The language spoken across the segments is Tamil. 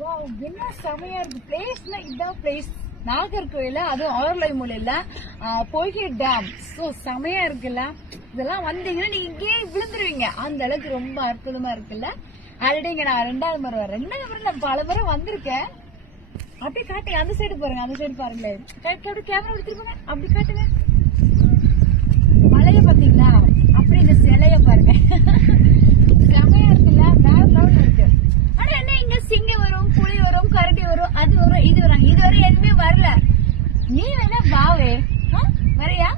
வாவ், என்ன செமையா இருக்கு. பிளேஸ்னா இதான் பிளேஸ். நாகர்கோயில, அதுவும் ஆரலைமூலையில பொய்கை டேம். சோ செமையா இருக்குல்ல. இதெல்லாம் வந்தீங்கன்னா நீங்க இங்கே விழுந்துருவீங்க. அந்த அளவுக்கு ரொம்ப அற்புதமா இருக்குல்ல. ஆல்ரெடி இங்க நான் 2வது முறை வரேன். 2வது முறை நான் பல முறை வந்திருக்கேன். அப்படியே காட்டுங்க, அந்த சைடு பாருங்க, அந்த சைடு பாருங்களேன். கேமரா எடுத்துருப்பாங்க, அப்படி காட்டுங்க. மலைய பாத்தீங்களா, அப்படி இந்த சிலைய பாருங்க. செமையா இருக்குல்ல, வேற லெவல்ல இருக்கு. ஆனா என்ன, இங்க சிங்கம் வரும், புலி வரும், கரடி வரும், அது வரும், இது வரும். இதுவரை எதுவுமே வரல. நீ வேணா வாவே, வரையா?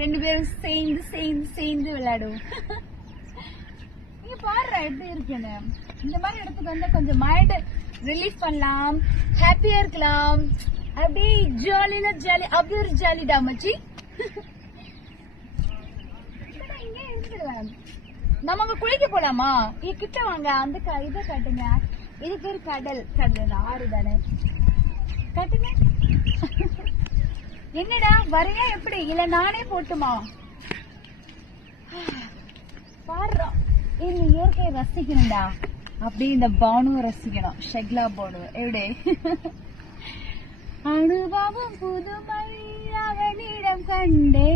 2 பேரும் சேர்ந்து சேர்ந்து சேர்ந்து விளையாடுவோம். நீங்க பாருடா எப்படி இருக்குன்னு. இந்த மாதிரி இடத்துக்கு வந்தா கொஞ்சம் மைண்ட் ரிலீஃப் பண்ணலாம், ஹாப்பியா இருக்கலாம். அப்படியே ஜாலினா ஜாலி, அப்படி ஒரு ஜாலிடா மச்சி. இங்கே இருந்துடுவேன். நம்ம அங்க குளிக்க போலாமா? கிட்ட வாங்க, அந்த இதை காட்டுங்க. இது பேர் கடல். கடல் ஆறு தானே, காட்டுங்க. என்னடா வரையா எப்படி? இல்ல நானே போட்டுமா? பாடுறா, இந்த இயற்கையை ரசிக்கணும்டா. அப்படி இந்த பானுவை ரசிக்கணும். ஷெக்லா பானு எப்படி? அனுபவம் புதுமை அவனிடம் கண்டே